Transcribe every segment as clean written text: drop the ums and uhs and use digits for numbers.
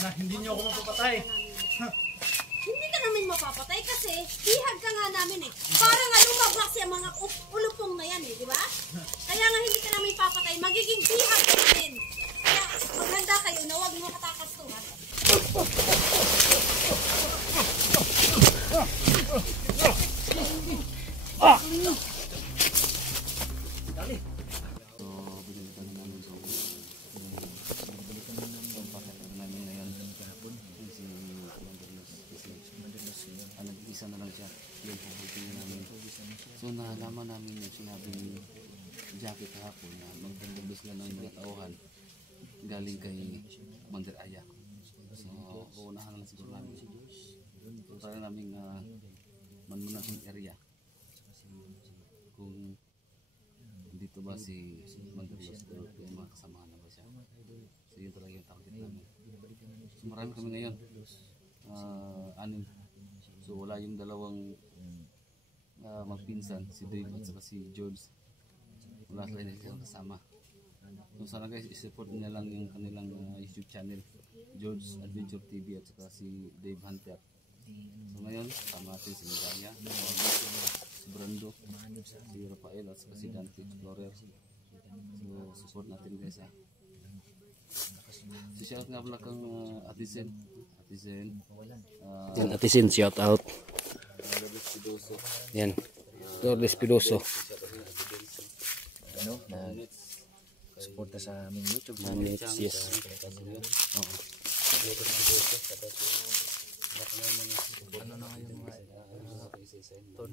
na hindi niyo ako mapapatay. Hindi ka namin mapapatay kasi bihag ka nga namin eh. Para nga lumabas yung mga ulupong na yan eh, di ba? Kaya nga hindi ka namin papatay, magiging bihag ka namin. Kaya maghanda kayo na huwag mo katakas to ha. Dali. Isa na lang siya. Yung puputin namin. So nalaman namin yung sinabi ni Jackie kahapon na magtandabis lang ng mga tauhan galing kay Mander Aya. So uunahan na lang siguro namin. So try namin manmunan yung area. Kung dito ba si Mander Aya o yung mga kasamahan na ba siya. So yun talaga yung target namin. So marami kami ngayon. Anim. So wala yung dalawang magpinsan, si Dave at saka si George. Wala sila yung kasama. So sana guys, i-support niya lang yung kanilang YouTube channel, George Adventure TV at saka si Dave Hunter. So ngayon, sama natin si Ligaya, si Brando, si Rafael at saka si Dante Explorer. So support natin guys ha. Si shout nga pala kang Atisen. Yan, Atisin, shout out. Yan, Torres Pidoso. Ano, suporta sa aming YouTube. Yes. Ano na ngayon mga ton?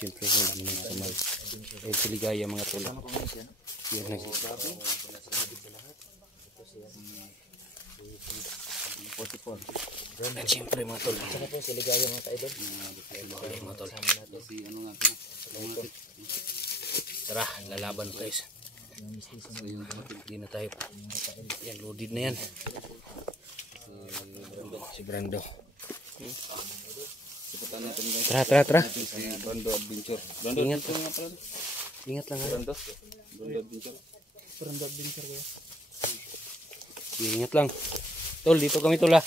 Siyempre, hindi naman kamal. Eh, Siligaya mga tol. Yan na. 44. At siyempre mga tol. Saka po Siligaya mga ka-idol. Mga tol. Kasi ano nga ito? Tara, lalaban guys. Hindi na tayo. Yan, loaded na yan. Si Brando. Tara. Si Brando Adventure. Ingat Adventure nga pala. Ingat lang ha. Brando Adventure. Brando Adventure ko. Ingat lang. Tol, dito kami tol ha.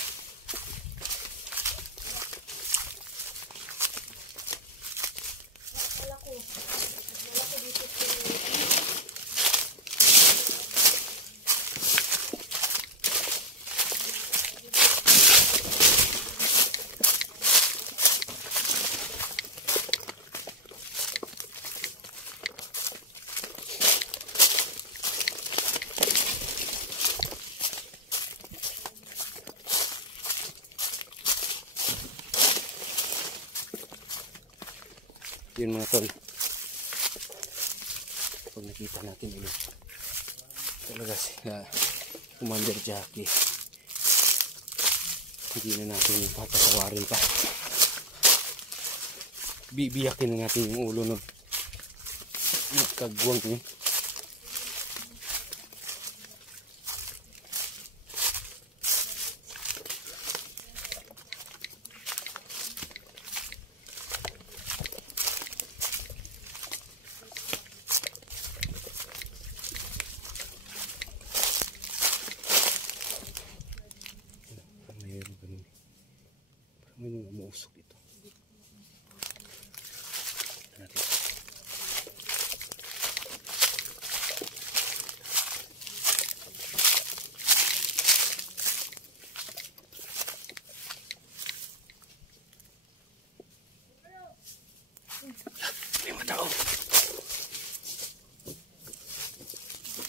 Yun mga tol, pag nakita natin ulit talaga sila Commander Jackie, hindi na natin yung patatawarin pa, bibiyakin na natin yung ulo nun magkagwang yun. May umuusok dito. May matao.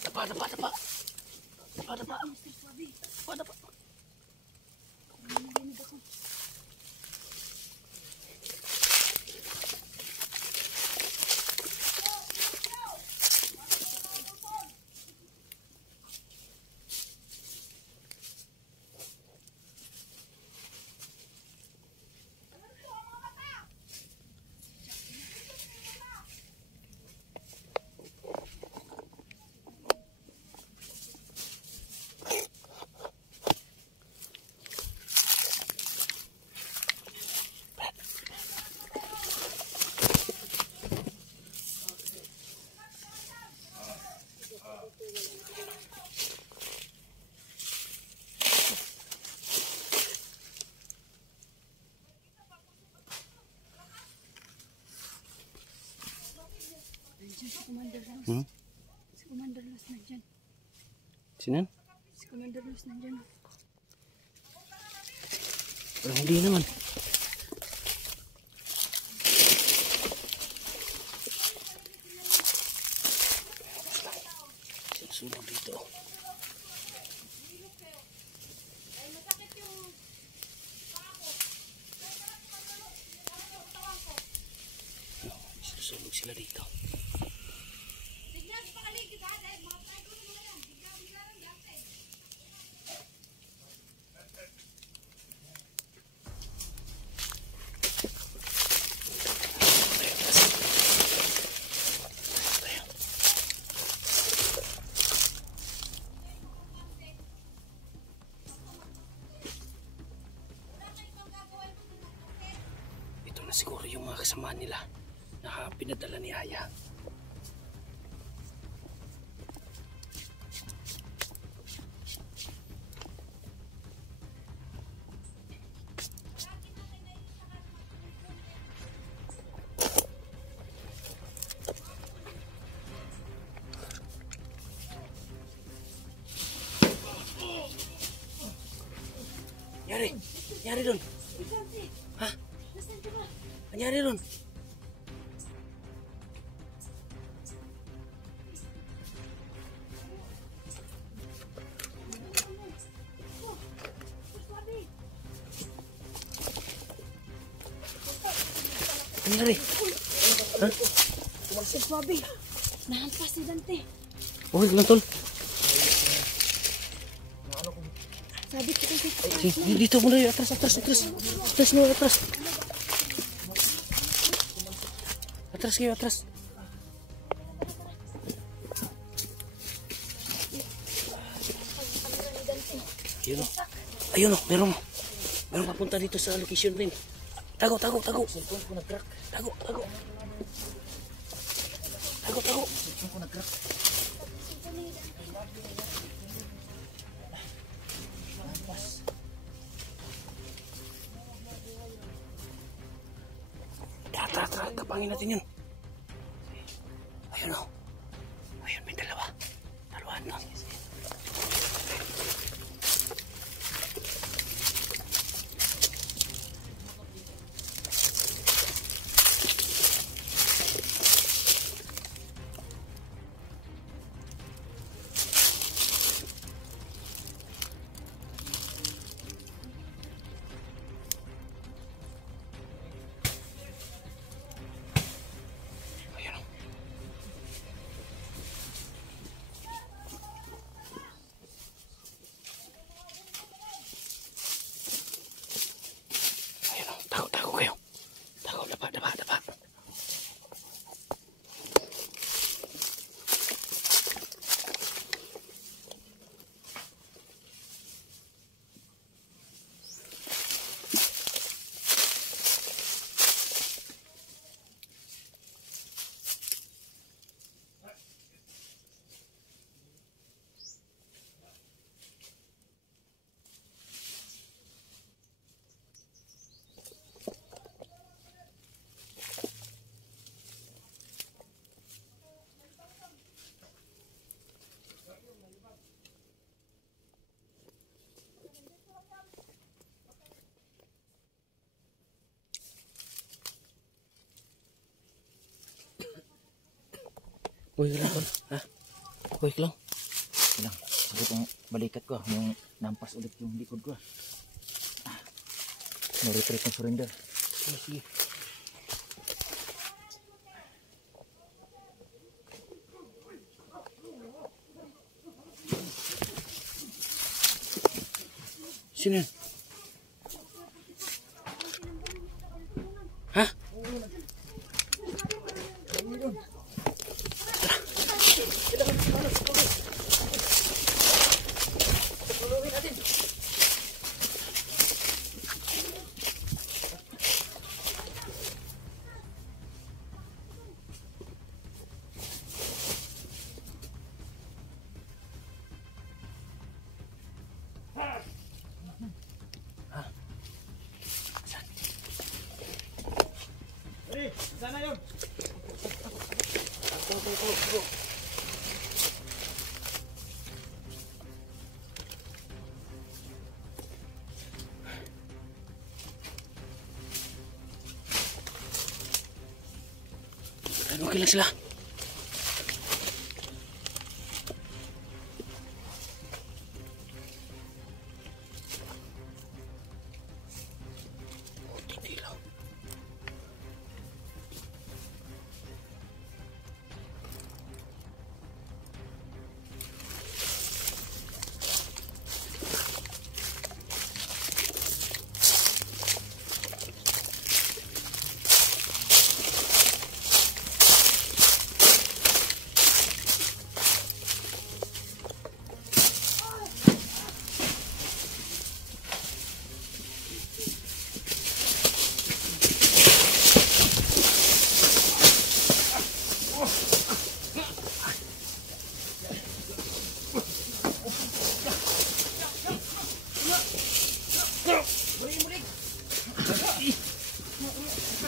Dapa. Commander Luz. Hmm? Si Commander Luz nandyan. Sinan? Si Commander Luz nandyan. Parang hindi naman. Sinusunog dito. Sinusunog sila dito. Tignan, pakaligid ha, dahil mga tayo ko mga yan. Bigla lang dati. Ito na siguro yung mga kasama nila na pinadala ni Aya. Nyari, nyari dun. Hah? Nyari dun. Nyari. Hah? Si Bobby, nahampas si Dante. Oh, lang tol. Sabi ko kasi, Dito muna yun. Atras, atras, atras. Atras mo, atras. Atras kayo, atras. Ayun o. Ayun o, meron mo. Meron papunta dito sa location rin. Tago, tago, tago. Tago, tago. Tago, tago. Tara, tara, tara. Tapangin natin yun. Ayun o. Ayun, may dalawa. Dalawa doon. Ayun o. Ayun o. Tago, tago kayo. Tago, dapa, dapa, dapa. Uy, lang tol. Ha? Uy, lang. Ilang. Sabi kong balikat ko. Yung nampas ulit yung likod ko. No retreat ng surrender. Sige, sige. Sino yan? Ha? Okay lang sila.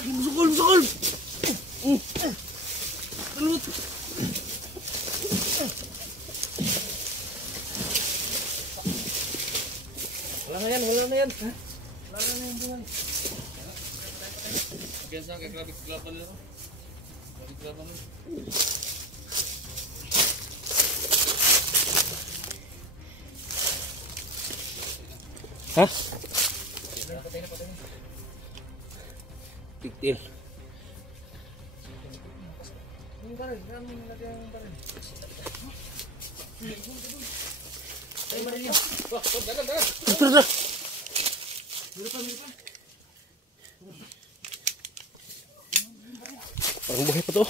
Musukol! Talut! Wala na yan. Wala na yan bungan. Biasa kayak grafik kelapan itu. Grafik kelapan itu. Hah? Tiktil. Tara. Parang buhay pa to.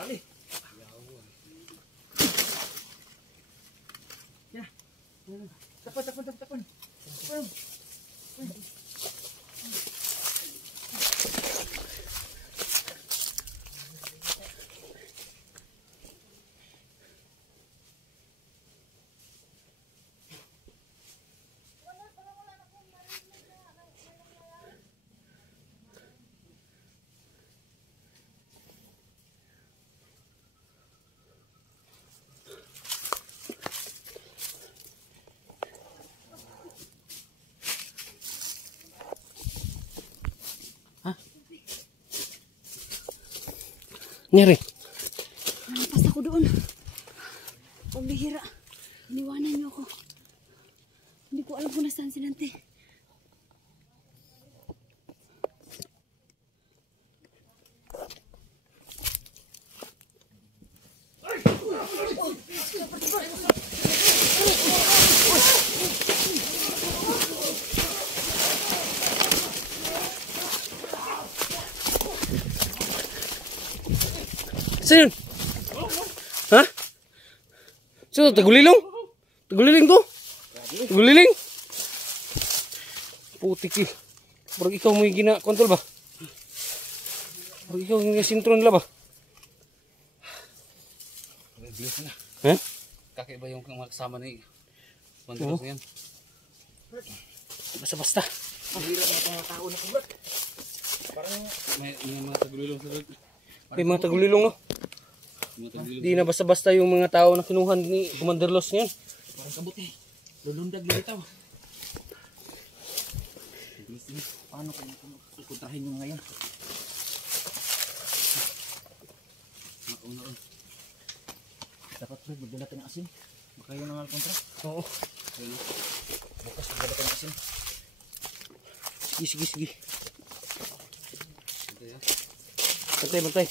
Dali. Ya. Takpan. Nyari. Nalapas ako doon. Pambihira. Iniwanan niyo ako. Hindi ko alam kung nasaan si Dante. Saan yun? Ha? Saan to? Taguliling? Taguliling to? Taguliling? Putik eh. Parang ikaw mo yung gina-control ba? Parang ikaw yung sintro nila ba? Bilis na. Ha? Kakek ba yung kasama ni Mandalos yan? Basta-basta. Ang hirap na mga tao na kulat. Parang May mga tagulilong sa loob. May mga tagulilong no? Mga tagulilong. Di na basta-basta yung mga tao na kinuhan ni Commander Los ngayon. parang kabuti. Lulundag lumitaw. Paano kung ikontrahin nyo ngayon? Una ron. Dapat ba magdala tayo ng asin? Baka yun ang kontra. Oo. Bukas magdala tayo ng asin. Sige. Ito ya. Bantay.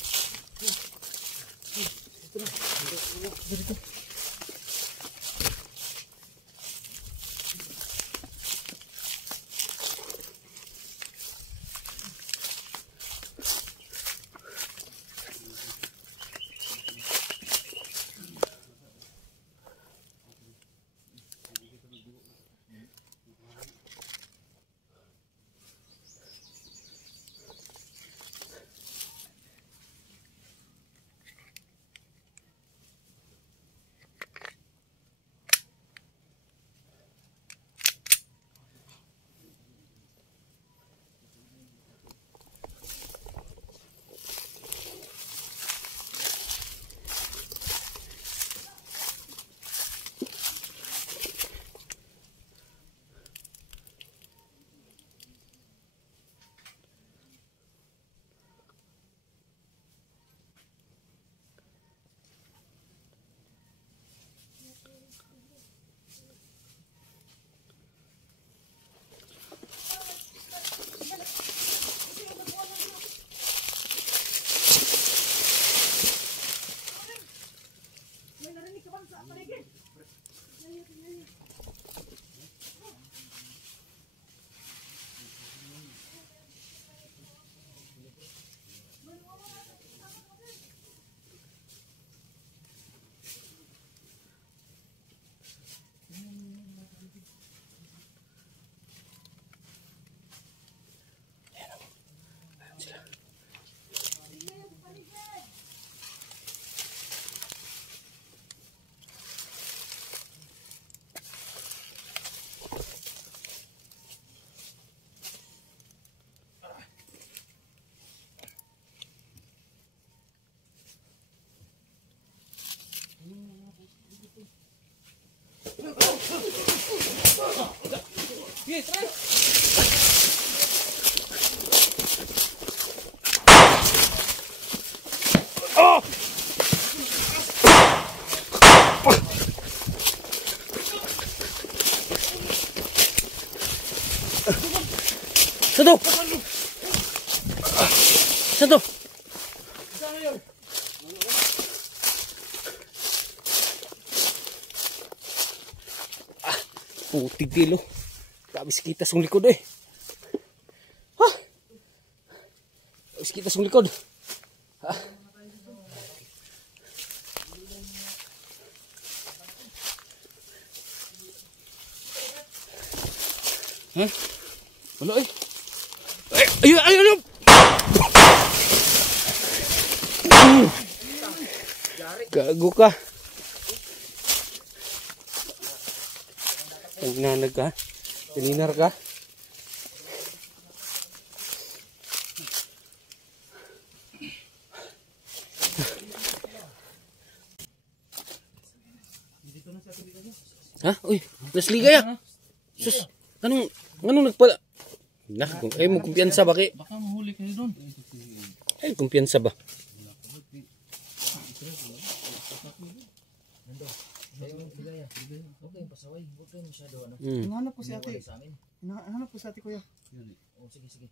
Satu. Satu. Putig dilo. Tapos kita sa likod eh. Ha? Tapos kita sa likod. Ha? Ha? Wala eh. Ay, ay, ay, ay. Gago ka. Nanag ka? Pininar ka? Ha? Uy, nasliga ya. Sus, anong nagpala? Nah, ay mo kumpiyansa ba kay? Baka mahuli kayo doon. Ay, kumpiyansa ba? Okay, pasaway. Huwag kayo masyado ano. Hinahanap ko si ate. Sa amin. Hinahanap ko si ate kuya. Oh, sige, sige.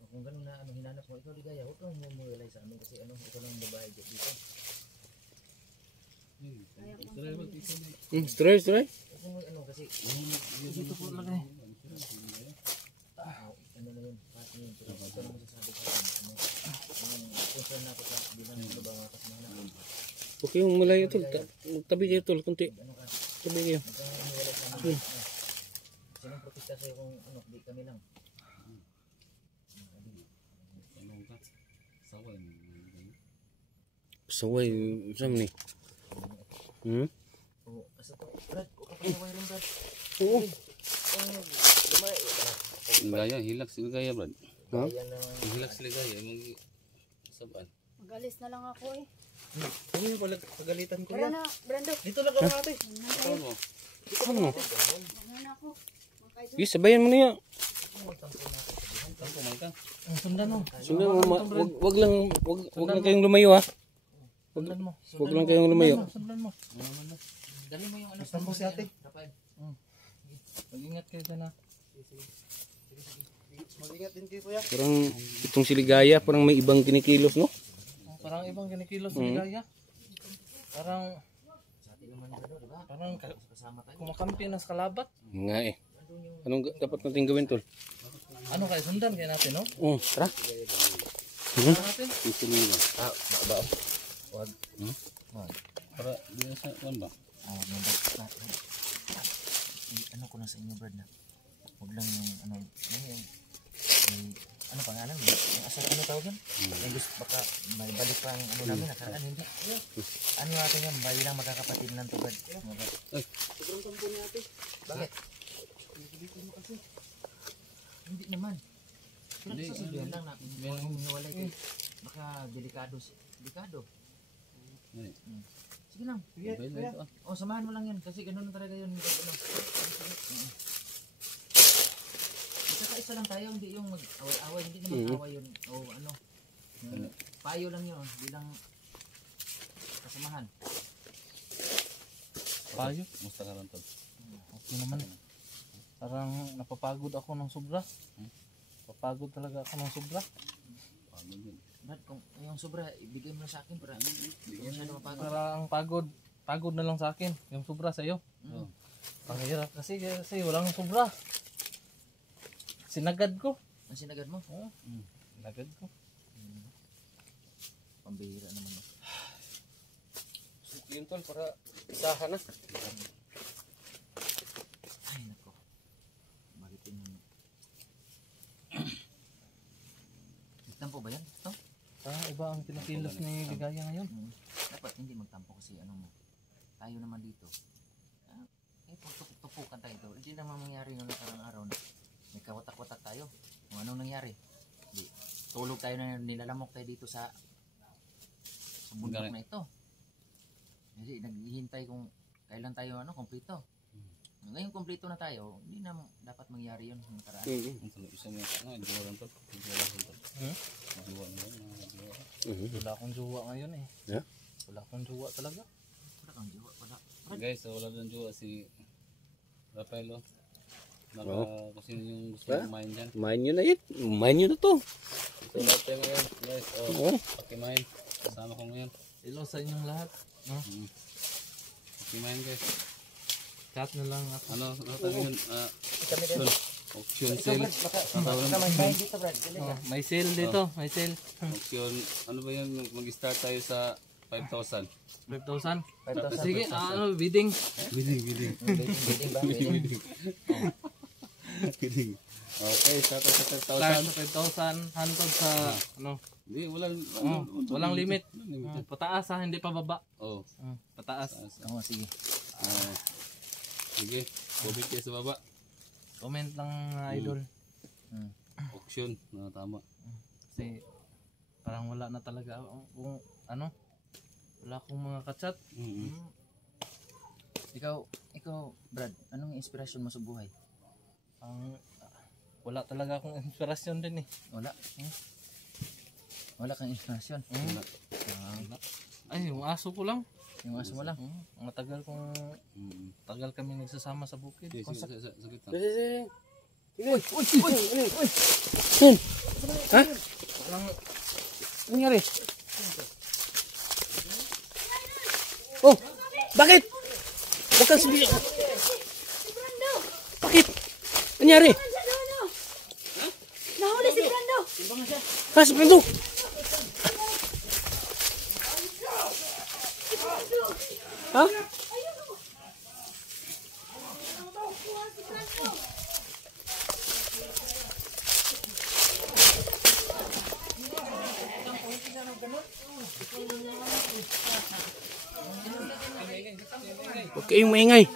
O, kung ganun na ano, hinanap mo, ikaw ligaya, huwag kang mumulay sa amin kasi ano, ikaw lang babae dito. Try. Huwag mo ano kasi, dito po lang eh. Ano na yun, pati yun. Pero ito na masasabi sa akin. Ano, concern na ako sa bilang babae mga kasama na. Okay, yung malayo tol. Tabi kayo tol, kunti. Ano ka, Tabi kayo. huwag kang mumulay sa amin. Sinong protesta sa'yo kung ano, di kami lang. Saway, saan ni? Hmm? Oo, asa to? Brad, huwag ka pasaway rin, Brad. Oo. Lumay. Gaya, hilak sila gaya, Brad. Ha? Yan lang. Hilak sila gaya, mag saban. Magalis na lang ako eh. Ano yung pagalitan ko Tara na, Brando. Dito lang ako ate. Ano mo? Ano? Ano na ako. Makay doon. Yes, sabayan mo niya. Tampo man ka. Sundan mo. Sundan mo, wag lang kayong lumayo ha. Sundan mo. Wag lang kayong lumayo. Sundan mo. Dali mo yung ano. Basta mo si ate. Rafael. Mag-ingat kayo dyan ha. Mag-ingat din kayo kuya. Parang itong siligaya, parang may ibang kinikilos, no? Parang ibang kinikilos sa ligaya. Parang Sa atin naman yung ano, diba? parang Kasama tayo. kumakampi na sa kalabat. Nga eh. Anong dapat natin gawin tol? Ano kayo, sundan kayo natin, no? Tara. Sundan natin. Ito nila. Ba? Wag. Para di na sa kan ba? Oh, ano ko na sa inyo, Brad, na huwag lang yung ano yung ano pangalan mo? Yung asal ano tawag yan? Yung gusto baka may balik pa ang ano namin nakaraan hindi. Ano natin yan? Bayi lang magkakapatid ng to, Brad. Sobrang tampo ni ate. Bakit? Hindi naman. Pinagsasabihan lang natin. Huwag mong hiwalay kayo. Baka delikado. Ay, Sige lang. sabay na ito ah. O, samahan mo lang yan kasi ganun talaga yun. Ano. Isa lang tayo, hindi yung mag-away-away, hindi naman away yun. O ano, payo lang yun, bilang kasamahan. Payo. Musta ka lang tol? Okay naman. Parang napapagod ako ng sobra. Papagod talaga ako ng sobra. Pagod yun. Brad, kung yung sobra, ibigay mo na sa akin para hindi masyado mapagod. Para ang pagod, pagod na lang sa akin. Yung sobra sa'yo. Oh. Panghirap kasi walang sobra. Sinagad ko. Ang sinagad mo? Oo. Sinagad ko. Pambihira naman. Yun tol, para isahan na. Ay, nako. Bakit yun? Nagtampo ba yan? Ito? Iba ang pinakilos ni Ligaya ngayon. Dapat hindi magtampo kasi ano mo. Tayo naman dito. Tupukan tayo ito. Hindi naman mangyari nung nakarang araw na may kawatak-watak tayo. Kung anong nangyari? Di, tulog tayo na nilalamok tayo dito sa bundok na ito. Kasi naghihintay kung kailan tayo kompleto. Ngayon kompleto na tayo, hindi na dapat mangyari yun ng nakaraan. Isa mo yung jowa lang to. Jowa lang to. Jowa mo jowa. Wala akong jowa ngayon eh. Yeah? Wala akong jowa talaga. Wala kang jowa, wala. Guys, so wala doon jowa si Rafael. Naka kung sino yung gusto Ha? kumain dyan. Main nyo na yun. Main nyo na to. So lahat tayo ngayon. Guys, Oo. pakimain. Kasama ko ngayon. Hello sa inyong lahat. No? Pakimain guys. Chat na lang ako. Ano tayo yun? Kami din. Auction Ikaw, sale. Brad, baka may bayan dito, Brad. Dili ka. May sale dito. May sale. Auction. Ano ba yun? Mag-start tayo sa 5,000. 5,000. 5,000. Sige, bidding. Bidding. Bidding ba? Bidding. Bidding. Okay, start tayo sa Start 5,000. sa 5,000. Hantod sa, Hindi, walang walang limit. Limited. Pataas ha, hindi pa baba. Oh. Pataas. Oo, sige. Sige, COVID kayo sa baba. Comment lang idol. Auction. Tama. Kasi parang wala na talaga kung wala akong mga kachat. Ikaw, Brad, anong inspirasyon mo sa buhay? Wala talaga akong inspirasyon din eh. Wala. Wala kang inspirasyon. Ay, yung aso ko lang. Yung aso mo lang. Matagal kami nagsasama sa bukid. Sige, saglit lang. Uy! Ha? Walang Ano nangyari? Oh! Bakit? Bakit si Bishop? Bakit? Ano nangyari? Nahuli si Brando! Ha? Si Brando? Ha? Huwag kayong maingay.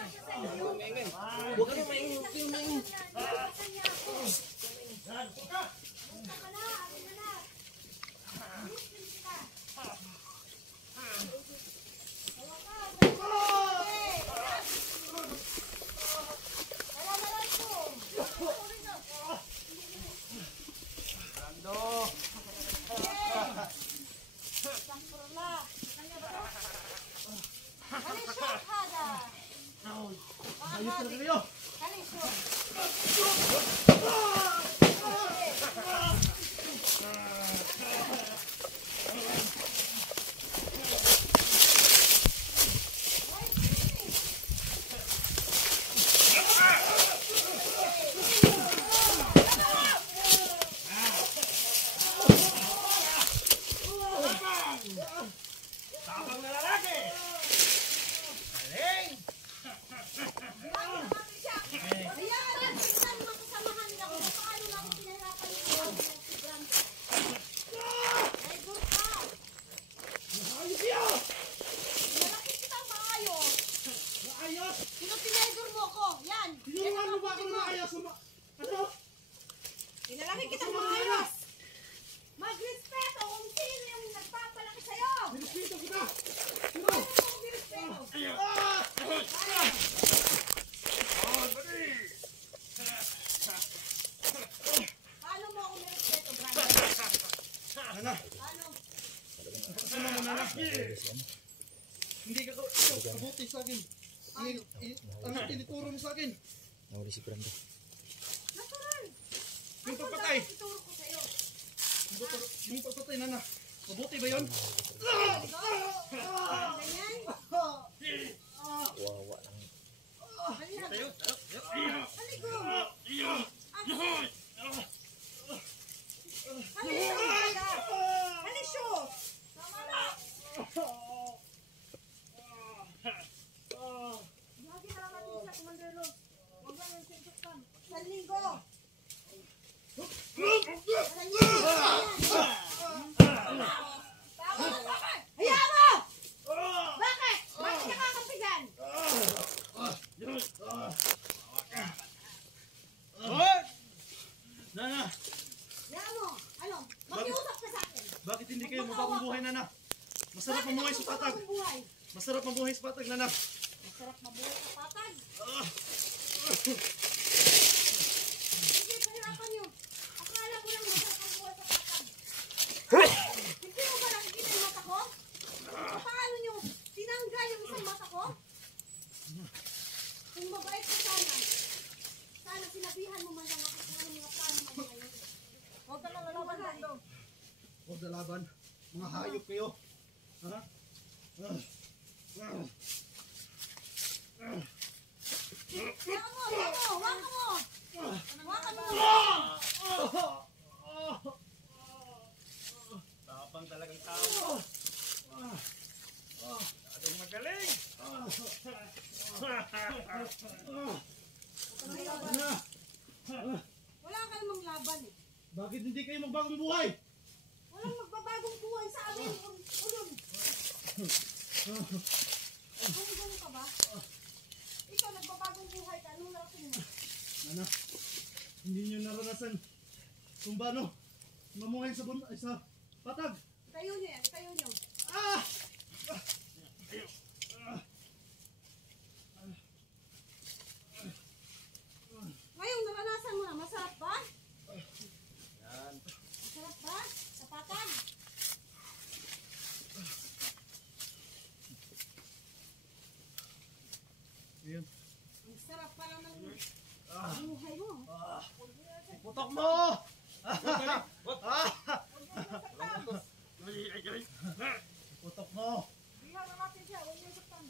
Pinalaki kita maayos! Magrespeto kung sino yung nagpapalaki sa'yo! Magrespeto kita! Paano mo ako nirespeto, Brando? Paano? Hindi ka kabuti sa akin. Ano tinuturo mo sa akin? Nahuli si Brando. Natural! Yung pagpatay. Ituro ko sa'yo. Yung pagpatay, nana. Mabuti ba yun? Ganyan. Wawa lang. Haligo. Haligo. Halisyo. Tama na. Lagi na lang natin siya, Commander. Huwag lang yung sintukan. Haligo. Hayaan mo! Bakit? Bakit ka kakapigan? Nana, Hayaan mo! Ano? Makiusap ka sa akin. bakit hindi kayo mabagong buhay, Nana? Masarap ang buhay sa patag. Bakit buhay? Masarap ang buhay sa patag, Nana. Masarap mabuhay sa patag. Sige, pahirapan yun. Akala mo lang masarap ang buhay sa patag. Hindi mo ba nakikita yung mata ko? Paano nyo tinanggal yung isang mata ko? Kung mabait ka sana, sana sinabihan mo man lang ako kung ano mga plano mo ngayon. Huwag ka lang lalaban doon. Huwag lalaban. Mga hayop kayo. Ha? Hawakan mo! Hawakan mo! Hawakan mo! Tapang talagang tao. Atong magaling. Nana, Wala ka namang laban eh. bakit hindi kayo magbagong buhay? Walang magbabagong buhay sa amin. Ulun. Gulong ka ba? Ikaw nagbabagong buhay ka. Anong narating mo? Nana, hindi nyo naranasan kung paano mamuhay sa patag. Tayo niyo yan. Tayo niyo. Ah! Ngayong naranasan mo na. Masarap ba? Masarap ba? Sa patag? Ayun. Ang sarap pala ng buhay mo. Putok mo! Putok mo! Bihan na natin siya. Huwag niyo saktan.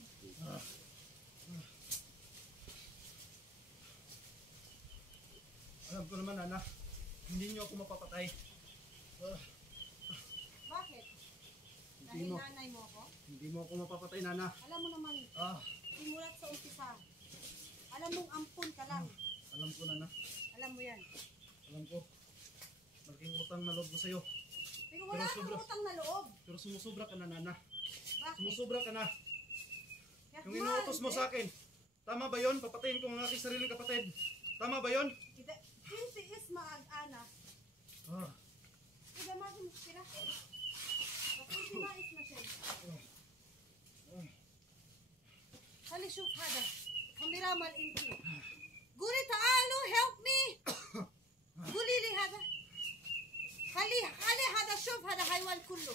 Alam ko naman, Nana, hindi nyo ako mapapatay. Bakit? Dahil Hindi mo. nanay mo ako? Hindi mo ako mapapatay, Nana. Alam mo naman, simulat sa umpisa. Alam mong ampun ka lang. Alam ko, Nana. Alam mo yan. Alam ko. Malaking utang na loob ko sa'yo. Pero wala Pero kang sobra. utang na loob. Pero sumusubra ka na, Nana. Bakit? Sumusubra ka na. Yakman, Yung inuutos mo sa akin, tama ba yon? Papatayin ko ang aking sariling kapatid. Tama ba yon? Kinti is maag-ana. Ida magin sila. Kinti ma is masin. Hali shuf hada. Kamera mal inti. Guri taalo, help me. Guli li hada. Hali hada shuf hada haywan kullu.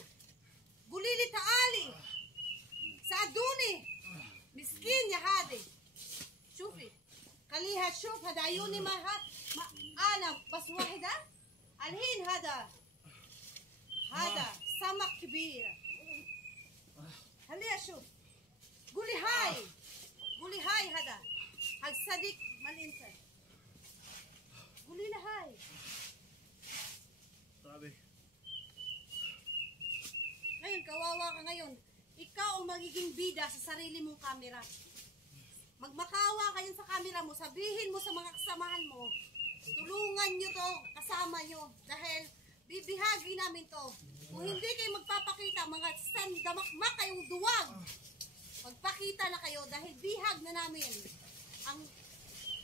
Guli li taali. Saaduni. Miskin ya hadi. شوفي خليها تشوف هذا عيوني ما انا بس واحده الحين هذا سمك كبير خليها اشوف قولي هاي هذا حق صديق ما الانسان قولي له هاي Sabi. ngayon kawawa ka ngayon ikaw ang magiging bida sa sarili mong kamera. Magmakawa kayo sa camera mo, sabihin mo sa mga kasamahan mo, tulungan nyo to, kasama nyo, dahil bibihagi namin to. Kung hindi kayo magpapakita, mga sandamakmak kayong duwag, magpakita na kayo dahil bihag na namin ang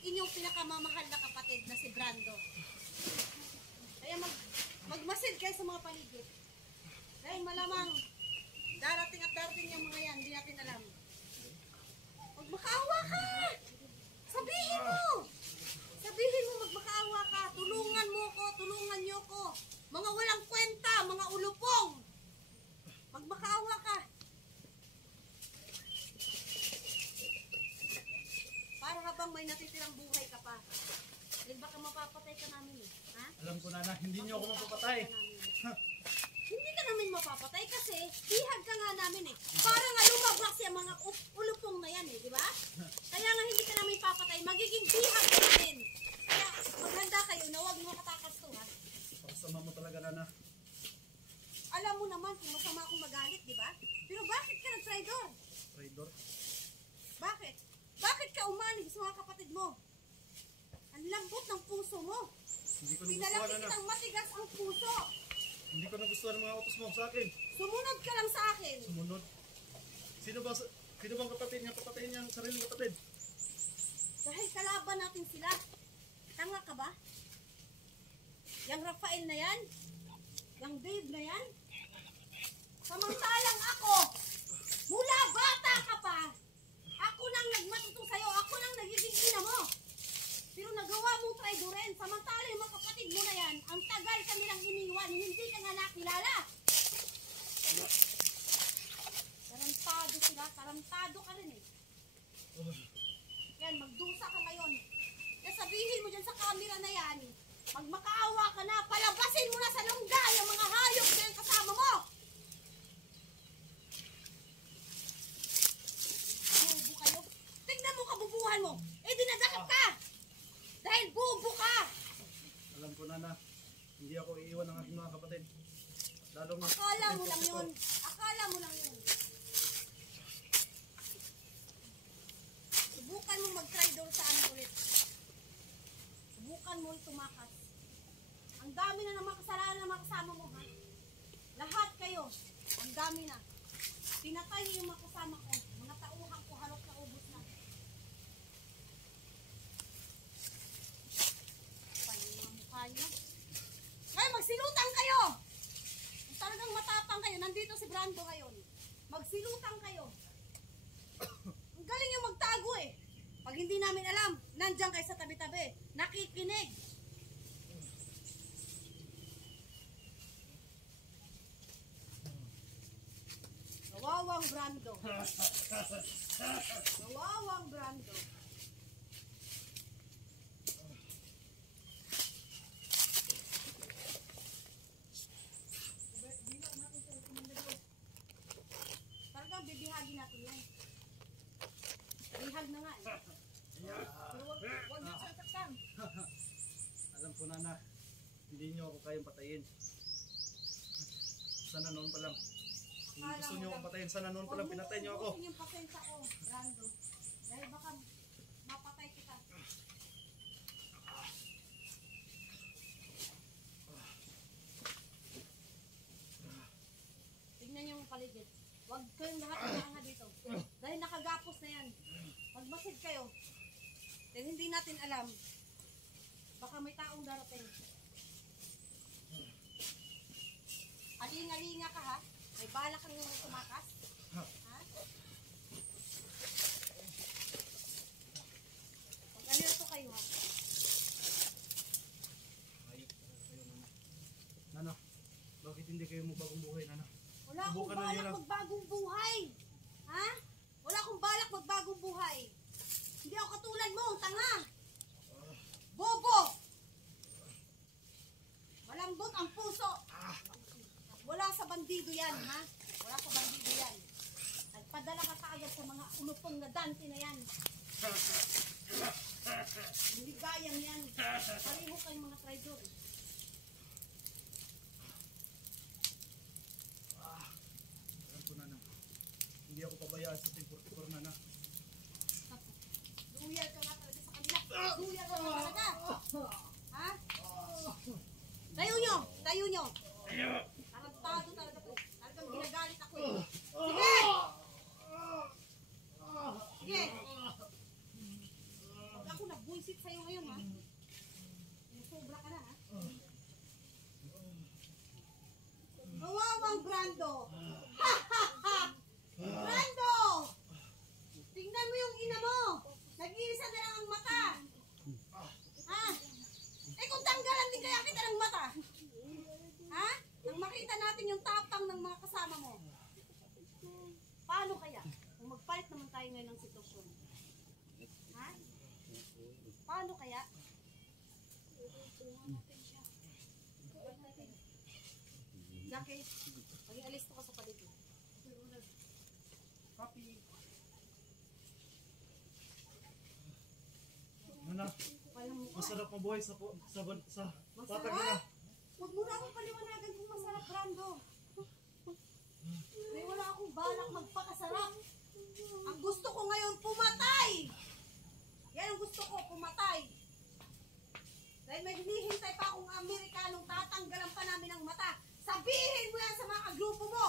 inyong pinakamamahal na kapatid na si Brando. Kaya magmasid kayo sa mga paligid. Dahil malamang darating at darating yung mga yan, hindi natin alam. Magmakaawa ka! Sabihin mo! Sabihin mo magmakaawa ka! Tulungan mo ko! Tulungan niyo ko! Mga walang kwenta! Mga ulupong! Magmakaawa ka! Para habang may natitirang buhay ka pa. Dahil baka mapapatay ka namin eh. Ha? Alam ko, Nana, hindi nyo ako mapapatay. Hindi ka namin mapapatay kasi bihag ka nga namin eh. Para nga lumabas yung mga ulupong na yan eh, di ba? Kaya nga hindi ka namin papatay, magiging bihag ka namin. Kaya maghanda kayo na huwag mo katakas to ha. Pasama mo talaga, Nana. Alam mo naman kung masama akong magalit, di ba? Pero bakit ka nag-traidor? Traidor. Bakit? Bakit ka umanig sa mga kapatid mo? Ang lambot ng puso mo. Hindi ko Pinalaki nagustuhan, Nana. kitang matigas ang puso. Hindi ko nagustuhan ang mga utos mo sa akin. Sumunod ka lang sa akin. Sumunod. Sino bang kapatid niya? Papatayin niya ang sariling kapatid. Dahil kalaban natin sila. Tanga ka ba? Yang Rafael na yan? Yang Dave na yan? Samantalang ako, mula bata ka pa, ako nang nagmatuto sa'yo, ako nang nagiging ina mo. Pero nagawa mong traidoren, samantala yung mga kapatid mo na yan, ang tagal kanilang iniwan, hindi ka nga nakilala. Tarantado sila, tarantado ka rin eh. Yan, magdusa ka ngayon. Kaya sabihin mo dyan sa camera na yan, magmakaawa ka na, palabasin mo na sa lungga yung mga hayop na yung kasama mo. Bubo kayo. Tignan mo kabubuhan mo. Eh, dinadakap ka. Dahil bubo ka. Alam ko, Nana. Hindi ako iiwan ng aking mga kapatid. Lalong Akala mo lang yun. Akala mo lang yun. Subukan mo mag-traidor sa amin ulit. Subukan mo tumakas. Ang dami na ng mga kasalanan ng mga kasama mo, ha? Lahat kayo, ang dami na. Pinatay niyo yung mga kasama ko. Mga tauhan ko, halok na ubos na. Paano yung mga mukha niyo? Ngayon, magsilutang kayo! Kung talagang matapang kayo, nandito si Brando ngayon. Magsilutang kayo. Ang galing yung magtago eh. Pag hindi namin alam, nandiyan kayo sa tabi-tabi. Nakikinig. Nawawang Brando. Nawawang Brando. Talagang bibihagin natin yan. Bihag na nga eh. Pero wag niyo sasaktan. alam ko, Nana. Hindi niyo ako kayang patayin. Sana noon pa lang. Kung gusto niyo akong patayin, sana noon pa lang pinatay niyo ako. Huwag mo yung pasensya ko, Brando. Dahil baka mapatay kita. Tignan niyo yung paligid. Huwag kayong lahat na dito. Dahil nakagapos na yan. Magmasid kayo. Dahil hindi natin alam. Baka may taong darating. Alinga-linga ka ha? May bala kang tumakas? Ha? Mag-alerto kayo ha? Ayop talaga kayo, Nana. Nana, bakit hindi kayo magbagong buhay, Nana? Wala akong Subukan na balak nyo lang. magbagong buhay. Ha? Wala akong balak magbagong buhay. Hindi ako katulad mo, tanga. Bobo. Malambot ang puso. Wala sa bandido yan, ha? Wala sa bandido yan. Nagpadala ka kaagad sa mga ulupong na dante na yan. Hindi gayang yan. Pareho kayong mga traidor. Alam ko, Nana. Hindi ako pabayaan sa Team 44, Nana. Luyal ka nga talaga sa kanila. Luyal ka nga talaga. Ha? Tayo nyo! Tayo nyo! Tarantado talaga to. Talagang ginagalit ako eh. Sige! Sige! Huwag ako nag-bullshit sa'yo ngayon ha. Sobra ka na ha. Kawawang Brando! Ha ha ha! Brando! Tingnan mo yung ina mo! Nag-iisa na lang ang mata! Ha? Eh kung tanggalan din kaya kita ng mata? Ha? Nang makita natin yung tapang ng mga kasama mo. Paano kaya? Kung magpalit naman tayo ngayon ng sitwasyon. Ha? Paano kaya? Jackie, mag-ialis to ka sa paligid. Copy. Nana, Walang mukha. masarap mabuhay sa patag nila. Masarap? Huwag mo na akong paliwanagan kung masarap, Brando. May wala akong balak magpakasarap. Ang gusto ko ngayon, pumatay! Yan ang gusto ko, pumatay. Dahil may hinihintay pa akong Amerikanong tatanggalan pa namin ng mata. Sabihin mo yan sa mga grupo mo.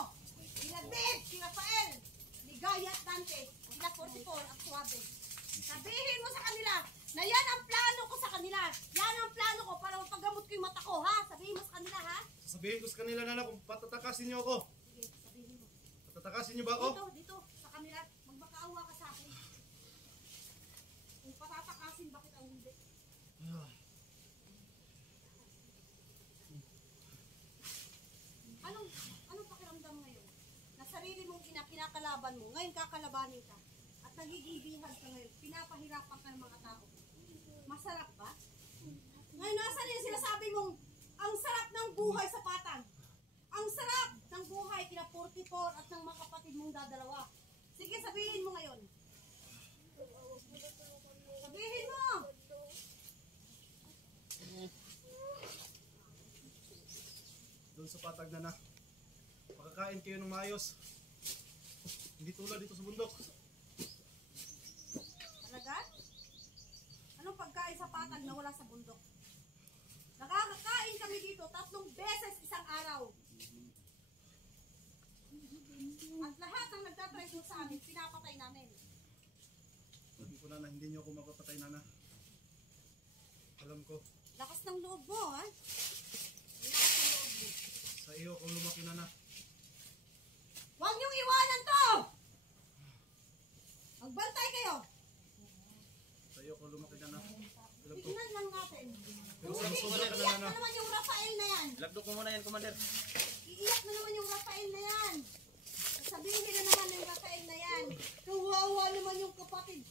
Sila Dave, si Rafael, ni Gaya at Dante, sila 44 at Suave. Sabihin mo sa kanila na yan ang plano ko sa kanila. Yan ang plano ko para mapagamot ko yung mata ko, ha? Sabihin mo sa kanila, ha? Sasabihin ko sa kanila, Nana, kung patatakasin niyo ako. Sige, sabihin mo. Patatakasin niyo ba ako? Dito, sa kanila, magmakaawa ka sa akin. Kung patatakasin, bakit ang hindi? Anong pakiramdam ngayon? Na sarili mong kinakalaban mo, ngayon kakalabanin ka. At nagiging bihag ka ngayon, pinapahirapan ka ng mga tao. Masarap ba? Ngayon, nasan yung sinasabi mong ang sarap ng buhay sa Patag? Ang sarap ng buhay kina 44 at ng mga kapatid mong dadalawa. Sige, sabihin mo ngayon. Sabihin mo! Doon sa patag, Nana. Makakain kayo ng maayos. Hindi tulad dito sa bundok. Talaga? Anong pagkain sa Patag na wala sa bundok? Nakakakain kami dito 3 beses isang araw. At lahat ng nagtatry sa amin, pinapatay namin. Sabi ko, Nana, hindi niyo ako mapapatay, Nana. Alam ko, Lakas ng loob mo, ha? Lakas ng loob mo. sa iyo kung lumaki, Nana. Huwag niyong iwanan to! Magbantay kayo! Sa iyo kung lumaki, Nana. Alam ko, Tignan lang natin. pero sa Hindi, susunod ka na, iiyak Nana. na naman yung Rafael na yan. Lagdok mo muna yan, Commander. Iiyak na naman yung Rafael na yan. Sabihin na naman ng Rafael na yan. Kawawa naman yung kapatid